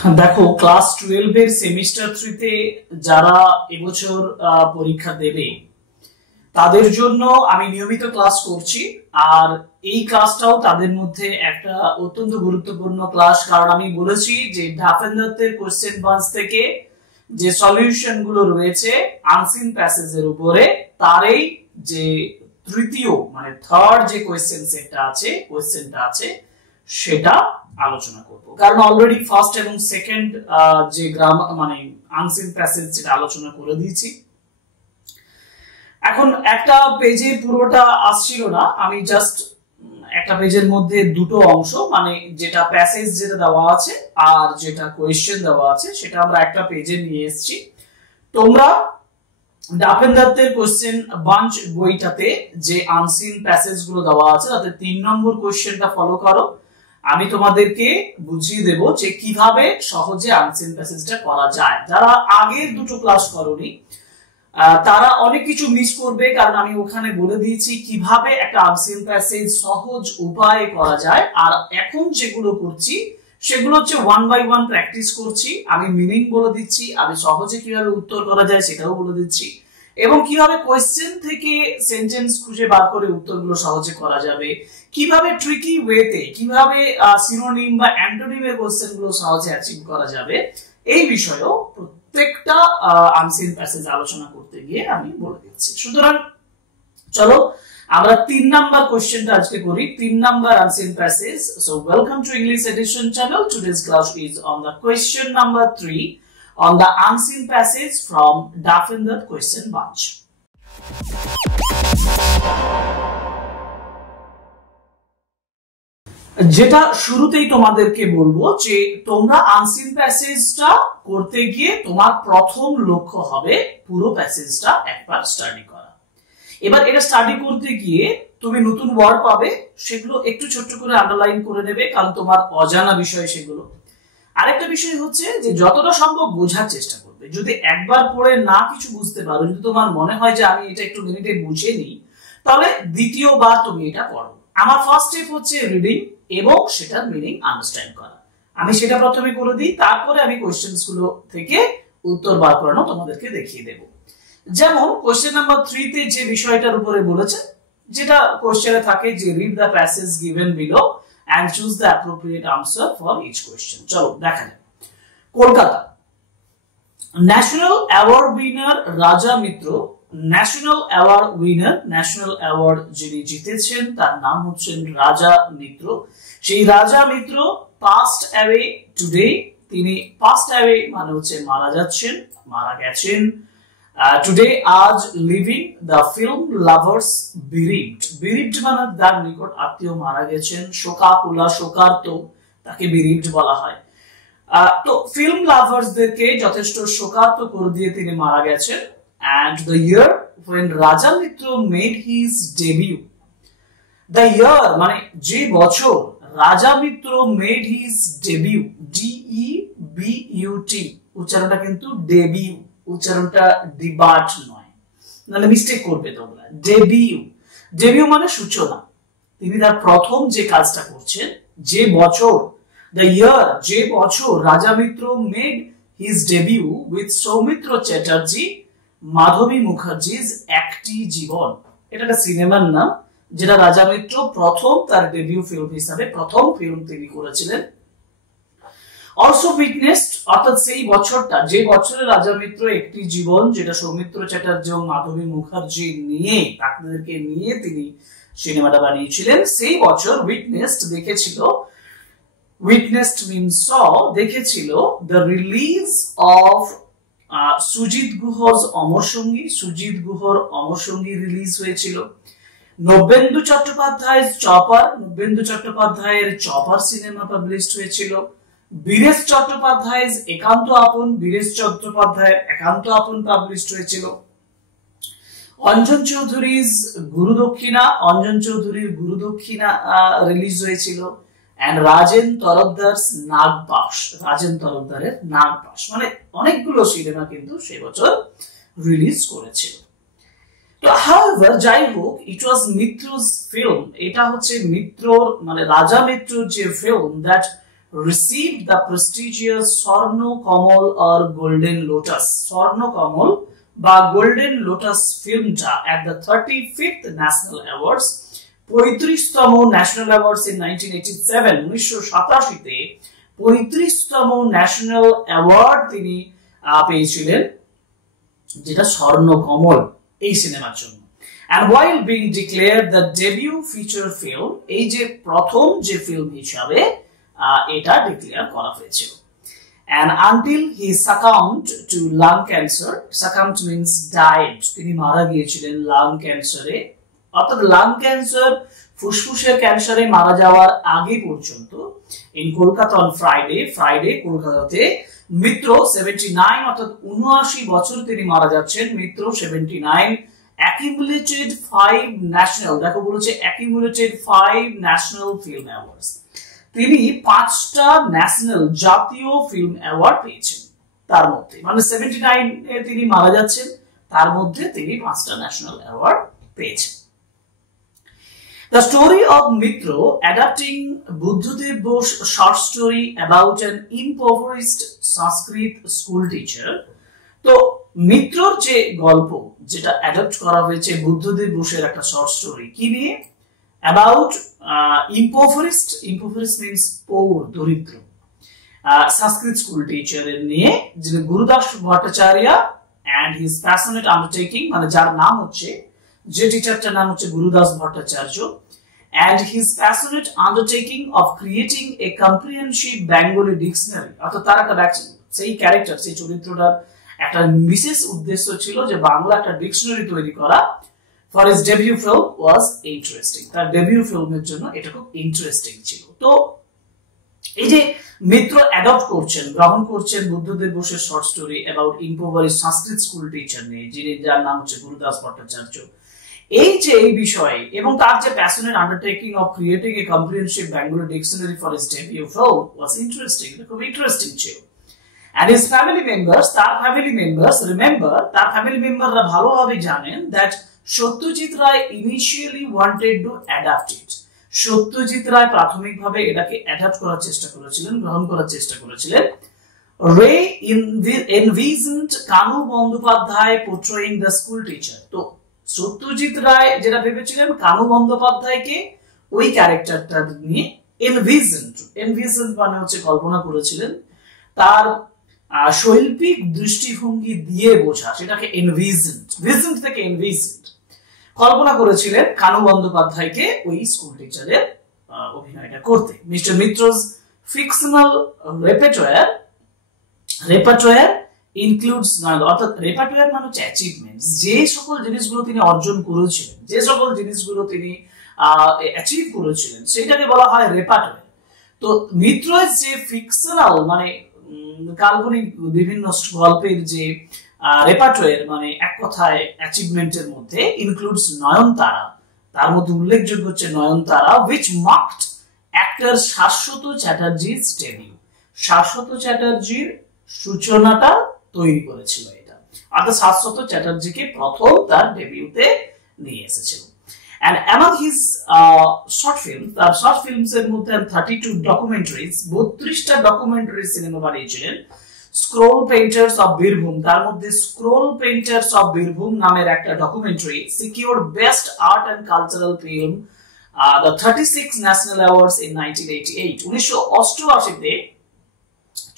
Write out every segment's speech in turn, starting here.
দেখো ক্লাস 12 এর সেমিস্টার 3 তে যারা এবছর পরীক্ষা দেবে তাদের জন্য আমি নিয়মিত ক্লাস করছি। আর এই ক্লাসটাও তাদের মধ্যে একটা অত্যন্ত গুরুত্বপূর্ণ ক্লাস, কারণ আমি বলেছি যে ডাফেন্দাতের কোশ্চেন বান্স থেকে যে সলিউশন গুলো রয়েছে আনসিন প্যাসেজের উপরে, তারই যে তৃতীয় মানে থার্ড যে কোশ্চেনটা আছে সেটা আলোচনা করব। কারণ অলরেডি ফার্স্ট এবং সেকেন্ড যে গ্রামার মানে আনসিন প্যাসেজ সেটা আলোচনা করে দিয়েছি। এখন একটা পেজে পুরোটা আসছিল না, আমি জাস্ট একটা পেজের মধ্যে দুটো অংশ মানে যেটা প্যাসেজ যেটা দেওয়া আছে আর যেটা কোয়েশ্চেন দেওয়া আছে সেটা আমরা একটা পেজে নিয়ে এসেছি। তোমরা ডাফেন্দাতের কোশ্চেন বাঞ্চ বইটাতে যে আনসিন প্যাসেজ গুলো দেওয়া আছে তাতে 3 নম্বর কোশ্চেনটা ফলো করো। আমি তোমাদেরকে বুঝিয়ে দেব যে কিভাবে সহজে আনসিন প্যাসেজটা করা যায়। যারা আগের দুটো ক্লাস করোনি তারা অনেক কিছু মিস করবে, কারণ আমি ওখানে বলে দিয়েছি কিভাবে একটা আনসিন প্যাসেজ সহজ উপায়ে করা যায়। আর এখন যেগুলো করছি সেগুলো হচ্ছে 1 বাই 1 প্র্যাকটিস করছি। আমি মিনিং বলে দিচ্ছি, আমি সহজে কিভাবে উত্তর করা যায় সেটাও বলে দিচ্ছি, এবং কিভাবে কোয়েশ্চেন থেকে সেন্টেন্স খুঁজে বার করে উত্তরগুলো সহজে করা যাবে, কিভাবে ট্রিকি ওয়েতে কিভাবে সিনোনিম বা অ্যান্টোনিমের কোয়েশ্চেন গুলো সহজে অ্যাচিভ করা যাবে, এই বিষয়েও প্রত্যেকটা আনসিন প্যাসেজ আলোচনা করতে গিয়ে আমি বলে দিচ্ছি। সুতরাং চলো আমরা 3 নাম্বার কোশ্চেনটা আজকে করি, 3 number unseen passage. So welcome to English edition channel. Today's class is on the question number 3 on the unseen passage from Daffendat question bunch. যেটা শুরুতেই তোমাদেরকে বলবো যে তোমরা আনসিন প্যাসেজটা করতে গিয়ে তোমার প্রথম লক্ষ্য হবে পুরো প্যাসেজটা একবার স্টাডি করা। এবার এটা স্টাডি করতে গিয়ে তুমি নতুন ওয়ার্ড পাবে, সেগুলো একটু ছোট্ট করে আন্ডারলাইন করে নেবে, কারণ তোমার অজানা বিষয় সেগুলো। আরেকটা বিষয় হচ্ছে যে যতটা সম্ভব বোঝার চেষ্টা করবে। যদি একবার পড়ে না কিছু বুঝতে পারো, যদি তোমার মনে হয় যে আমি এটা একটু মিনিটে বুঝে নিই, তাহলে দ্বিতীয়বার তুমি এটা পড়ো। আমার ফার্স্ট স্টেপ হচ্ছে রিডিং এবং সেটার মিনিং আন্ডারস্ট্যান্ড করা। আমি সেটা প্রথমে করে দিই, তারপরে আমি কোশ্চেনস গুলো থেকে উত্তর বার করানো তোমাদেরকে দেখিয়ে দেব। যেমন কোশ্চেন নাম্বার 3 তে যে বিষয়টার উপরে বলেছে, যেটা কোশ্চেনে থাকে যে read the passage given below and choose the appropriate answer for each question. চলো দেখা যাক। কলকাতা ন্যাশনাল অ্যাওয়ার্ড উইনার রাজা মিত্র, ন্যাশনাল অ্যাওয়ার্ড যিনি জিতেছেন তার নাম হচ্ছেন রাজা মিত্র। সেই রাজা মিত্র পাস্ট অ্যাওয়ে টুডে, তিনি পাস্ট অ্যাওয়ে মানে হচ্ছে মারা যাচ্ছেন, মারা গেছেন। টুডে আজ লিভিং দ্য ফিল্ম লাভার্স বিরিভড মানে তার নিকট আত্মীয় মারা গেছেন। শোকাকুলা শোকার্ত তাকে বিরিভড বলা হয়। তো ফিল্ম লাভার্সদেরকে যথেষ্ট শোকার্ত করে দিয়ে তিনি মারা গেছেন। and the year when রাজা মিত্র made his debut, the year মানে যে বছর রাজা মিত্র made his debut, DEBUT উচ্চারণটা কিন্তু ডেবিউ, উচ্চারণটা ডিবাট নয়, নাহলে মিস্টেক করবে তোমরা। ডেবিউ মানে সূচনা। তিনি তার প্রথম যে কাজটা করছেন, যে বছর, the year যে বছর Raja Mitra made his debut with Soumitra Chatterjee, Madhabi Mukherjee's Ekti Jibon. এটা একটা সিনেমার নাম, যেটা রাজা মিত্র প্রথম তার ডেবিউ ফিল্ম হিসাবে প্রথম ফিল্ম তিনি করেছিলেন। অলসো উইটনেসড অর্থাৎ সেই বছরটা, যে বছরে রাজা মিত্র একটি জীবন, যেটা সৌমিত্র চ্যাটার্জি ও মাধবী মুখার্জি নিয়ে তাদেরকে নিয়ে তিনি সিনেমাটা বানিয়েছিলেন, সেই বছর উইটনেসড দেখেছিল, উইটনেসড মিনস স দেখেছিল দ্য রিলিজ অফ সুজিত গুহর অমর সঙ্গী, সুজিত গুহর অমর সঙ্গী রিলিজ হয়েছিল। নবেন্দু চট্টোপাধ্যায়ের চপার সিনেমা পাবলিশড হয়েছিল। বীরেশ চট্টোপাধ্যায়ের একান্ত আপন পাবলিশড হয়েছিল। অঞ্জন চৌধুরীর গুরুদক্ষিণা রিলিজ হয়েছিল। and রাজেন তরফদারের নাগপাশ, মানে অনেকগুলো সিনেমা কিন্তু সেই বছর রিলিজ করেছিল। তো however যাই হোক, it was মিত্র's film, এটা হচ্ছে মিত্রর মানে রাজা মিত্রর যে film, that received the prestigious Swarno Kamal or Golden Lotus. Swarno Kamal বা গোল্ডেন লোটাস ফিল্মটা at the 35th National Awards, 35তম ন্যাশনাল অ্যাওয়ার্ডস in 1987, 1987 তে 35তম ন্যাশনাল অ্যাওয়ার্ড তিনি পেয়েছিলেন, যেটা স্বর্ণ কমল এই সিনেমার জন্য। And while being declared the debut feature film, এই যে প্রথম যে ফিল্ম হিসাবে এটা ডিক্লেয়ার করা হয়েছিল। And until he succumbed to lung cancer, succumbed means died, তিনি মারা গিয়েছিলেন লাং ক্যান্সারে, অর্থাৎ লাং ক্যান্সার ফুসফুসের ক্যান্সারে মারা যাওয়ার আগে পর্যন্ত in কলকাতা on ফ্রাইডে কলকাতাতে মিত্র 79 অর্থাৎ 79 বছর তিনি মারা যাচ্ছেন, মিত্র 79 accumulated 5 national, দেখো বলেছে accumulated 5 national film awards, তিনি 5টা ন্যাশনাল জাতীয় ফিল্ম অ্যাওয়ার্ড পেয়েছেন। তার মধ্যে মানে 79 এ তিনি মারা যাচ্ছেন, তার মধ্যে তিনি 5টা ন্যাশনাল অ্যাওয়ার্ড পেয়েছেন। The story of Mitro adapting Buddhadev Bose short story about an impoverished Sanskrit school teacher, তো মিত্রর যে গল্প যেটা অ্যাডাপ্ট করা হয়েছে বুদ্ধদেব বোসের একটা শর্ট স্টোরি কি নিয়ে, about impoverished means poor, দরিদ্র, সংস্কৃত স্কুল টিচার এর নিয়ে, যিনি Gurudas Bhattacharya and his passionate undertaking, মানে যার নাম হচ্ছে, যে টিচারটার নাম হচ্ছে Gurudas Bhattacharya, and his passionate undertaking of creating a comprehensive Bengali dictionary, অর্থাৎ তার একটা সেই ক্যারেক্টার, সেই চরিত্রটার একটা বিশেষ উদ্দেশ্য ছিল যে বাংলা একটা ডিকশনারি তৈরি করা। For his debut film was interesting, তার ডেবিউ ফিল্মের জন্য এটা খুব ইন্টারেস্টিং ছিল। তো এই যে মিত্র অ্যাডপ্ট করছেন, গ্রহণ করছেন বুদ্ধদেব বোসের short story about impoverish Sanskrit school teacher নিয়ে, যিনি যার নাম হচ্ছে গুরুদাস ভট্টাচার্য, এই যে এই বিষয়ে এবং তার যে passionate undertaking of creating a comprehensive Bengali dictionary for his debut film was interesting, খুব ইন্টারেস্টিং ছিল। And his family members, তার ফ্যামিলি মেম্বাররা ভালোভাবে জানেন that Satyajit Ray initially wanted to adapt it, Satyajit Ray প্রাথমিকভাবে এটাকে অ্যাডাপ্ট করার চেষ্টা করেছিলেন, গ্রহণ করার চেষ্টা করেছিলেন। রে envisioned Kanu Bandyopadhyay portraying the school teacher, তো সত্যজিৎ রায় যেটা ভেবেছিলেন কানু বন্দ্যোপাধ্যায়কে ওই ক্যারেক্টারটা নিয়ে envisioned মানে হচ্ছে কল্পনা করেছিলেন, তার শৈল্পিক দৃষ্টিভঙ্গি দিয়ে বোঝা, সেটাকে envisioned থেকে envisioned কল্পনা করেছিলেন কানু বন্দ্যোপাধ্যায়কে ওই স্কুল টিচারের অভিনয়টা করতে। মিস্টার মিত্রস ফিকশনাল রেপার্টোয়ার ইনক্লুডস, অর্থাৎ রেপার্টোয়ার মানে হচ্ছে অ্যাচিভমেন্টস, যে সকল জিনিসগুলো তিনি অর্জন করেছিলেন, যে সকল জিনিসগুলো তিনি অ্যাচিভ করেছিলেন সেটাকে বলা হয় রেপার্টোয়ার। তো মিত্রস যে ফিকশনাল মানে কাল্পনিক বিভিন্ন গল্পের যে রেপার্টোয়ার মানে এক কথায় অ্যাচিভমেন্টের মধ্যে ইনক্লুডস নয়নতারা, তার মধ্যে উল্লেখযোগ্য হচ্ছে Nayantara, which marked actor Shashwata চ্যাটার্জির ডেবিউ, শাশ্বত চ্যাটার্জির সূচনাটা তৈরি করেছিল এটা, অর্থাৎ শাশ্বত চ্যাটার্জিকে প্রথম তার ডেবিউতে নিয়ে এসেছিল। And among his short films, তার শর্ট ফিল্মস এর মধ্যে 32 ডকুমেন্টারিজ, 32টা ডকুমেন্টারি সিনেমা বানিয়েছিলেন। স্ক্রোল পেইন্টার্স অফ বীরভূম, তার মধ্যে স্ক্রোল পেইন্টার্স অফ বীরভূম নামের একটা documentary secured best art and cultural film the 36 national awards in 1988, 1988 তে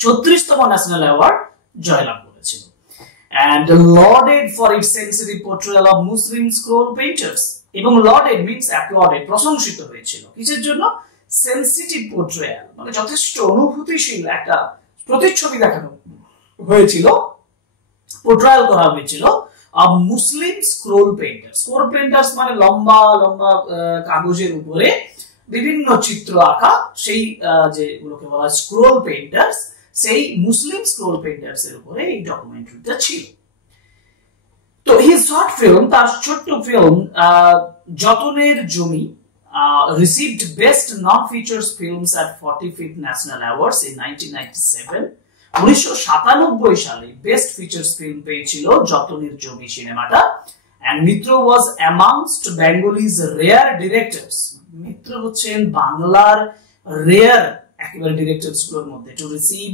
34তম ন্যাশনাল অ্যাওয়ার্ড জয়লাভ করেছিল। And lauded for its sensitive portrayal of Muslim scroll painters, এবং lauded means applauded, প্রশংসিত হয়েছিল কিসের জন্য, সেনসিটিভ পোর্ট্রেয়াল মানে যথেষ্ট অনুভূতিশীল একটা প্রতিচ্ছবি দেখানো হয়েছিল, পোর্ট্রেয়াল করা হয়েছিল অফ মুসলিম স্ক্রোল পেইন্টার্স মানে লম্বা লম্বা কাগজের উপরে বিভিন্ন চিত্র আঁকা, সেই যেগুলোকে বলা হয় স্ক্রোল পেইন্টার্স, সেই মুসলিম স্ক্রোল পেইন্টার্স এর উপরে এই ডকুমেন্টারিটা ছিল। তো হিজ শর্ট ফিল্ম, তার ছোট্ট ফিল্ম যতনের জমি received best non-features films at 45th National Awards in 1997, 1997 সালে বেস্ট ফিচার্স ফিল্ম পেয়েছিল যতনের জমি সিনেমাটা। and Mitra was amongst Bengal's rare directors, মিত্র হচ্ছেন বাংলার রেয়ার একেবারে ডিরেক্টর স্কুলের মধ্যে, to receive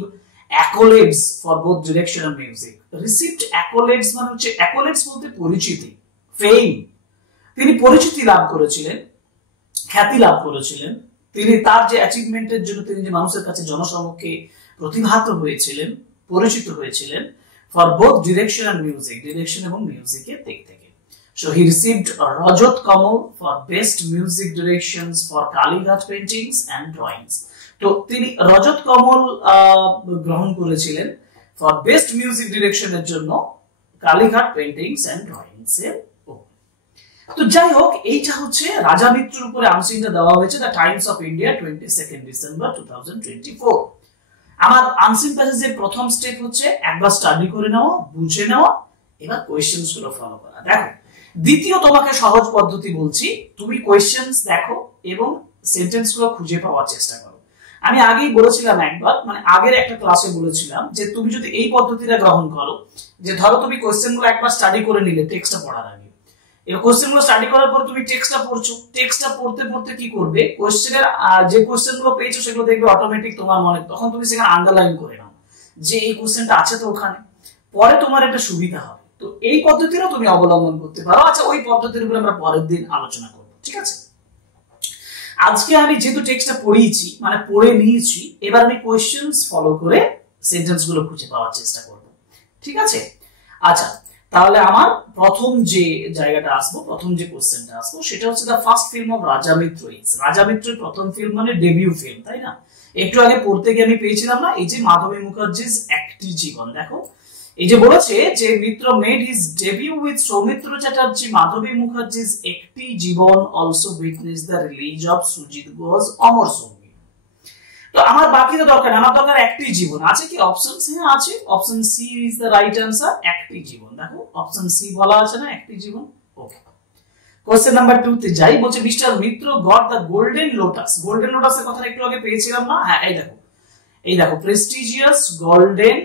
accolades for both direction and music. Received accolades মানে হচ্ছে, অ্যাকোলেডস বলতে পরিচিতি, ফেম। তিনি পরিচিতি লাভ করেছিলেন, খ্যাতি লাভ করেছিলেন, তিনি তার যে অ্যাচিভমেন্টের জন্য তিনি যে মানুষের কাছে জনসমক্ষে প্রতিভাত হয়েছিলেন, পরিচিত হয়েছিলেন, for both direction and music, direction এবং মিউজিকের দিক থেকে। So he received a Rajat Kamal for best music directions for Kalighat paintings and drawings. তো তিনি রজত কমল গ্রহণ করেছিলেন ফর বেস্ট মিউজিক ডিরেকশনের জন্য কালীঘাট পেইন্টিংস এন্ড ড্রয়িংস এর। তো যাই হোক, এইটা হচ্ছে রাজা মিত্রের উপরে আনসিনটা দেওয়া হয়েছে, the Times of India 22 December 2024। আমার আনসিন প্যাসেজের প্রথম স্টেপ হচ্ছে একবার স্টাডি করে নেওয়া, বুঝে নেওয়া, এবার কোয়েশ্চেনস গুলো ফলো করা। দেখো, দ্বিতীয় তোমাকে সহজ পদ্ধতি বলছি, তুমি কোয়েশ্চেনস দেখো এবং সেন্টেন্স গুলো খুঁজে পাওয়ার চেষ্টা করো। আমি আগেই বলেছিলাম একবার, মানে আগের একটা ক্লাসে বলেছিলাম যে তুমি যদি এই পদ্ধতিটা গ্রহণ করো, যে ধরো তুমি কোয়েশ্চেন গুলো একবার স্টাডি করে নিলে টেক্সটটা পড়ার আগে, এবার কোয়েশ্চেন গুলো স্টাডি করার পর তুমি টেক্সটটা পড়ছো, টেক্সটটা পড়তে পড়তে কি করবে, কোয়েশ্চেনের যে কোয়েশ্চেন গুলো পেয়েছো সেগুলো দেখবে অটোমেটিক তোমার মনে, তখন তুমি সেখানে আন্ডারলাইন করে নাও যে এই কোয়েশ্চেনটা আছে তো ওখানে, পরে তোমার একটা সুবিধা হবে। তো এই পদ্ধতিটাও তুমি অবলম্বন করতে পারো। আচ্ছা, ওই পদ্ধতির উপরে আমরা পরের দিন আলোচনা করবো, ঠিক আছে? আজকে আমি যেহেতু টেক্সটটা পড়িয়েছি, মানে পড়ে নিয়েছি, এবার আমি কোয়েশ্চেনস ফলো করে সেন্টেন্স গুলো খুঁজে পাওয়ার চেষ্টা করব, ঠিক আছে? আচ্ছা, তাহলে আমার প্রথম যে জায়গাটা আসবো, প্রথম যে কোশ্চেনটা আসবো, সেটা হচ্ছে দ্য ফার্স্ট ফিল্ম অফ রাজা মিত্র ইজ। রাজা মিত্রের প্রথম ফিল্ম মানে ডেবিউ ফিল্ম, তাই না? একটু আগে পড়তে গিয়ে আমি পেয়েছিলাম না, এই যে মাধবী মুখার্জির একটি জীবন। দেখো, এই যে বলেছে যে Mitra made his debut with Soumitra Chatterjee, Madhabi Mukherjee's Ekti Jibon also witness the release of Sujit Ghosh Amar Sangi. তো আমার বাকি তো দরকার, আমার দরকার একটি জীবন। আছে কি অপশন? হ্যাঁ আছে, option C is the right answer, একটি জীবন। দেখো অপশন সি বলা আছে না, একটি জীবন। ওকে, কোশ্চেন নাম্বার 2 তে যাই। বলছে mister Mitra got the golden lotus. Golden লোটাসের কথা একটু আগে পেয়েছিলাম না? হ্যাঁ, এই দেখো প্রেস্টিজিয়াস গোল্ডেন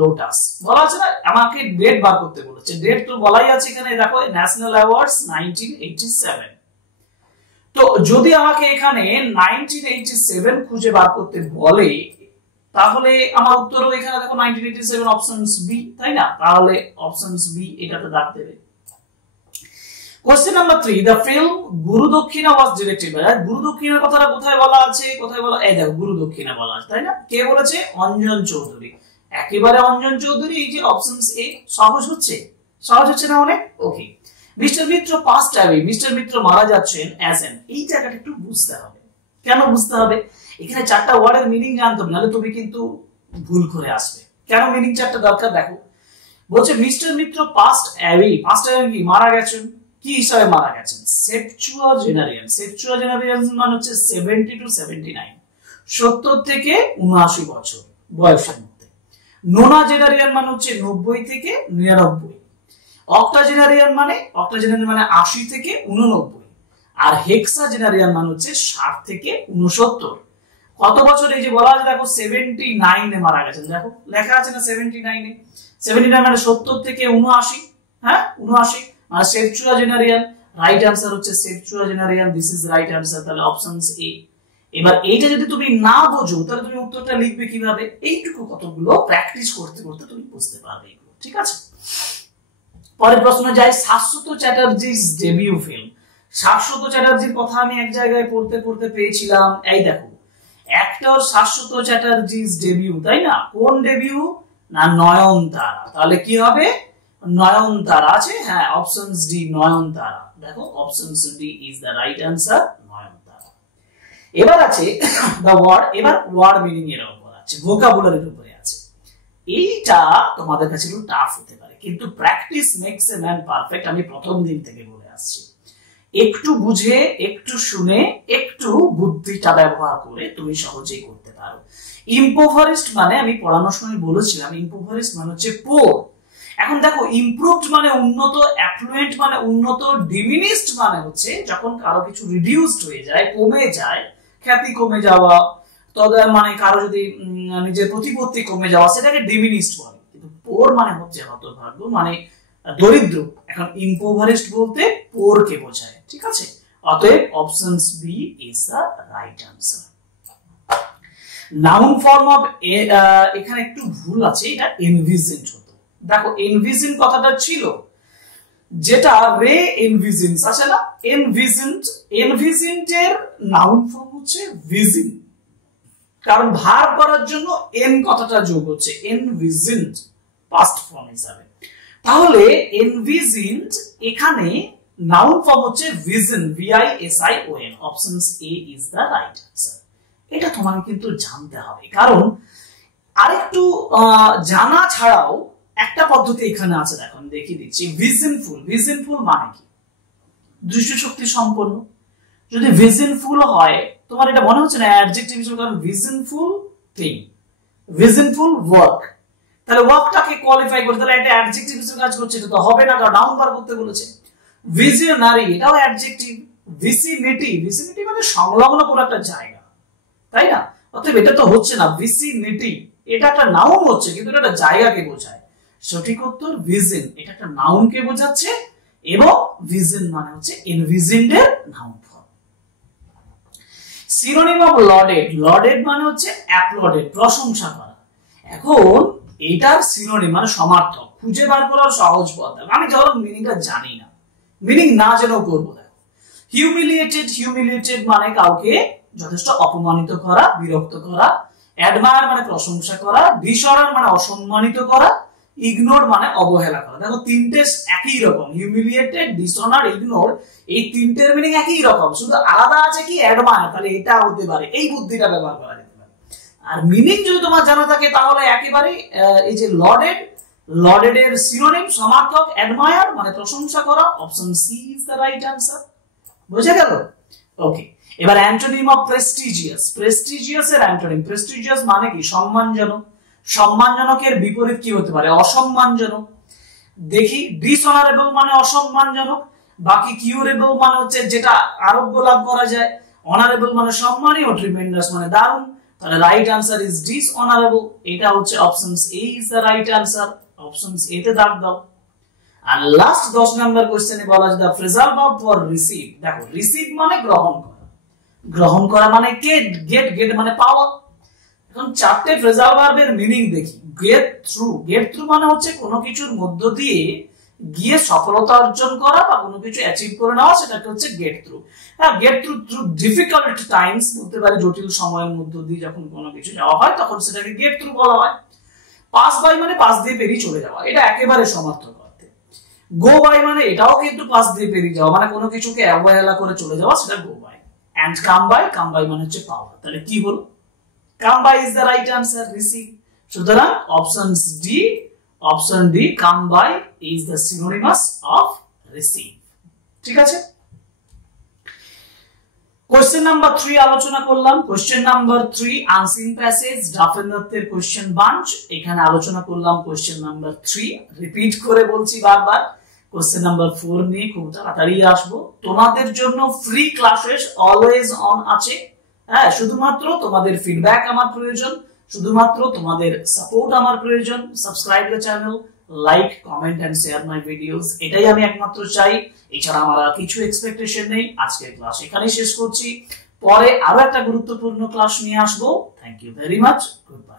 লোটাস বলা আছে না, আমাকে ডেট বার করতে বলেছে। ডেট তো বলাই আছে এখানে, দেখো ন্যাশনাল অ্যাওয়ার্ডস 1987। তো যদি আমাকে এখানে 1987 খুঁজে বার করতে বলে, তাহলে আমার উত্তরও এখানে দেখো 1987 অপশনস বি, তাই না? তাহলে অপশনস বি এটাতে দাগ দেবে। কোশ্চেন নাম্বার 3, দ্য ফিল্ম গুরু দক্ষিণা ওয়াজ ডিরেক্টেড বাই। গুরু দক্ষিণার কথাটা কোথায় বলা আছে, কোথায় বলা? এই দেখো গুরু দক্ষিণা বলা আছে, তাই না? কে বলেছে? অঞ্জন চৌধুরী। একেবারে অঞ্জন চৌধুরী। এই যে অপশন এ সহজ হচ্ছে না অনেক? ওকে, মিস্টার মিত্র পাস্ট অ্যাওয়ে, মিস্টার মিত্র মারা যাচ্ছেন অ্যাজ এন। এই জায়গাটা একটু বুঝতে হবে। কেন বুঝতে হবে? এখানে চারটা ওয়ার্ডের মিনিং জানতে হবে, নাহলে তুমি কিন্তু ভুল করে আসবে। কেন মিনিং চারটা দরকার? দেখো, বলছে মিস্টার মিত্র পাস্ট অ্যাওয়ে, পাস্ট অ্যাওয়ে কি মারা গেছেন, কি হিসাবে মারা গেছেন? সেপচুয়াজেনারিয়ান। সেপচুয়াজেনারিয়ান মানে হচ্ছে 70 to 79, 70 থেকে 79 বছর বয়সের মধ্যে। নোনাজেনারিয়ান মানে হচ্ছে 90 থেকে 99। অক্টাজেনারিয়ান মানে 80 থেকে 89। আর হেক্সাজেনারিয়ান মানে হচ্ছে 60 থেকে 69। কত বছর? এই যে বলা আছে দেখো 79 এ মারা গেছেন। দেখো লেখা আছে না 79 এ। 79 মানে 70 থেকে 79। হ্যাঁ, 79 মানে সেপচুয়াজেনারিয়ান। রাইট আনসার হচ্ছে septuagenarian. This is right answer. তাহলে অপশনস এ। এবার এইটা যদি তুমি না বোঝো তাহলে তুমি উত্তরটা লিখবে কিভাবে? এইটুকু কতগুলো প্র্যাকটিস করতে করতে তুমি বুঝতে পারবে এগুলো, ঠিক আছে? পরের প্রশ্ন যাই। শাশ্বত চ্যাটার্জির ডেবিউ ফিল্ম। শাশ্বত চ্যাটার্জির কথা আমি এক জায়গায় পড়তে পেয়েছিলাম। এই দেখো, অ্যাক্টর শাশ্বত চ্যাটার্জির ডেবিউ, তাই না? কোন ডেবিউ? না, নয়নতারা। তাহলে কি হবে? নয়নতারা আছে। হ্যাঁ, অপশনস ডি, নয়নতারা। দেখো options D is the right answer, Nayantara. এবার আছে দ্য ওয়ার্ড। এবার ওয়ার্ড মিনিং এর উপর আছে, ভোকাবুলারির উপরে আছে। এইটা তোমাদের কাছে একটু টাফ হতে পারে, কিন্তু practice makes a man perfect. আমি প্রথম দিন থেকে বলে আসছি, একটু বুঝে, একটু শুনে, একটু বুদ্ধিটা ব্যবহার করে তুমি সহজেই করতে পারো। ইম্পোভারিস্ট মানে আমি পড়ানোর সময় বলেছিলাম, ইম্পোভারিস্ট মানে হচ্ছে পোর। এখন দেখো, ইমপ্রুভড মানে উন্নত, অ্যাফ্লুয়েন্ট মানে উন্নত, ডিমিনিশড মানে হচ্ছে যখন কারো কিছু রিডিউসড হয়ে যায়, কমে যায়, খ্যাতি কমে যাওয়া, তবে মানে কারো যদি নিজের প্রতিপত্তি কমে যাওয়া, সেটাকে ডিমিনিশড বলে। কিন্তু পোর মানে হচ্ছে হতভাগ্য, মানে দরিদ্র। এখন ইম্পোভারিস্ট বলতে পোর কে বোঝায়, ঠিক আছে? অতএব options B is the right answer. Noun form of, এখানে একটু ভুল আছে, এটা এনভিজেন্ট হতো। দেখো এনভিজেন্ট কথাটা ছিল যেটা রে এনভিজেন্স আছে না, এনভিজেন্ট, এনভিজেন্টের নাউন ফর্ম হচ্ছে ভিজিন, কারণ ভার করার জন্য এন কথাটা যোগ হচ্ছে, এনভিজেন্ট পাস্ট ফর্ম হিসাবে। তাহলে এনভিজেন্ট এখানে নাউন ফর্ম হচ্ছে vision, VISION। Option A is the right answer. এটা তোমাকে কিন্তু জানতে হবে, কারণ আরেকটু জানা ছাড়াও একটা পদ্ধতি এখানে আছে, দেখো আমি দেখিয়ে দিচ্ছি। ভিজনফুল, ভিজনফুল মানে কি? দৃষ্টিশক্তি সম্পন্ন। যদি ভিজনফুল হয়, তোমার এটা মনে হচ্ছে না অ্যাডজেক্টিভ হিসেবে, কারণ ভিজনফুল থিং, ভিজনফুল ওয়ার্ক, তাহলে ওয়ার্কটাকে কোয়ালিফাই করতে, তাহলে এটা অ্যাডজেক্টিভ হিসেবে কাজ করছে, এটা তো হবে না, কারণ নাউন বার করতে বলেছে। ভিজিওনারি, এটাও অ্যাডজেক্টিভ। ভিসিনিটি, ভিসিনিটি মানে সংলগ্ন কোনো একটা জায়গা, তাই না? অতএব এটা তো হচ্ছে না। ভিসিনিটি এটা একটা নাউন হচ্ছে, কিন্তু এটা একটা জায়গাকে বোঝায়। সঠিক উত্তর ভিজন, এটা একটা নাউনকে বোঝাচ্ছে, এবং ভিজন মানে হচ্ছে এনভিজেন্টের noun form. Synonym of loaded, loaded মানে হচ্ছে অ্যাপ্লডেড, প্রশংসা করা। এখন এটার সিনোনিম মানে সমার্থক খুঁজে বার করার সহজ পথ। আমি ধরো মিনিংটা জানি না, মিনিং না জেনেও করবো। দেখো হিউমিলিয়েটেড, হিউমিলিয়েটেড মানে কাউকে যথেষ্ট অপমানিত করা, বিরক্ত করা। অ্যাডমায়ার মানে প্রশংসা করা। ডিসঅনার মানে অসম্মানিত করা। ইগনোর মানে অবহেলা করা। দেখো তিনটে একই রকম, হিউমিলিয়েটেড, ডিসঅনার, ইগনোর, এই তিনটের মিনিং একই রকম, শুধু আলাদা আছে কি অ্যাডমায়ার, তাহলে এটা হতে পারে, এই বুদ্ধিটা ব্যবহার করা যেতে পারে। আর মিনিং যদি তোমার জানা থাকে তাহলে একেবারে এই যে লডেড, লডেড এর সিনোনিম সমার্থক অ্যাডমায়ার মানে প্রশংসা করা। Option C is the right answer. বুঝে গেল? ওকে, এবার অ্যান্টোনিম অফ প্রেস্টিজিয়াস, প্রেস্টিজিয়াস এর অ্যান্টোনিম, প্রেস্টিজিয়াস মানে কি? সম্মানজনক। সম্মানজনকের বিপরীত কি হতে পারে? অসম্মানজনক। দেখি, ডিসঅনারেবল মানে অসম্মানজনক, বাকি কিউরেবল মানে হচ্ছে যেটা আরোগ্য লাভ করা যায়, অনারেবল মানে সম্মানীয়, ট্রিমেন্ডাস মানে দারুণ। তাহলে রাইট আনসার ইজ ডিসঅনারেবল। এটা হচ্ছে option A is the right answer. Option A তে দাগ দাও। আর লাস্ট 10 নাম্বার কোশ্চেনে বলা আছে the phrasal verb for receive. দেখো রিসিভ মানে গ্রহণ করা, গ্রহণ করা মানে গেট, গেট, গেট মানে পাওয়া। এখন চারটে ফ্রেজাল ভার্বের মিনিং দেখি। গেট থ্রু, গেট থ্রু মানে হচ্ছে কোনো কিছুর মধ্য দিয়ে গিয়ে সফলতা অর্জন করা বা কোনো কিছু অ্যাচিভ করে নেওয়া, সেটাকে হচ্ছে গেট থ্রু। হ্যাঁ, gate through, through difficult Times বলতে পারে, জটিল সময়ের মধ্য দিয়ে যখন কোনো কিছু যাওয়া হয় তখন সেটাকে গেট থ্রু বলা হয়। পাস বাই মানে পাস দিয়ে পেরিয়ে চলে যাওয়া, এটা একেবারে সমার্থক অর্থে। গো বাই মানে এটাও কিন্তু পাস দিয়ে পেরিয়ে যাওয়া, মানে কোনো কিছুকে অবহেলা করে চলে যাওয়া, সেটা go by. And come by, come by মানে হচ্ছে পাওয়া। তাহলে কি হলো? Come by is the right answer, receive. সুতরাং option D, option D come by is the synonymous of receive. ঠিক আছে, কোশ্চেন নাম্বার 3 আলোচনা করলাম। কোশ্চেন নাম্বার 3 আনসিন প্যাসেজ, ডাফেন দত্তের কোশ্চেন বাঞ্চ, এখানে আলোচনা করলাম কোশ্চেন নাম্বার 3। রিপিট করে বলছি বারবার, কোশ্চেন নাম্বার 4 নিয়ে খুব তাড়াতাড়ি আসবো। তোমাদের জন্য ফ্রি ক্লাসেস অলওয়েজ অন আছে। হ্যাঁ, শুধুমাত্র তোমাদের ফিডব্যাক আমার প্রয়োজন, শুধুমাত্র তোমাদের সাপোর্ট আমার প্রয়োজন। Subscribe the channel, like, comment and share my videos, এটাই আমি একমাত্র চাই। এছাড়া আমার আর কিছু এক্সপেকটেশন নেই। আজকের ক্লাস এখানেই শেষ করছি, পরে আরো একটা গুরুত্বপূর্ণ ক্লাস নিয়ে আসবো। Thank you very much, good by.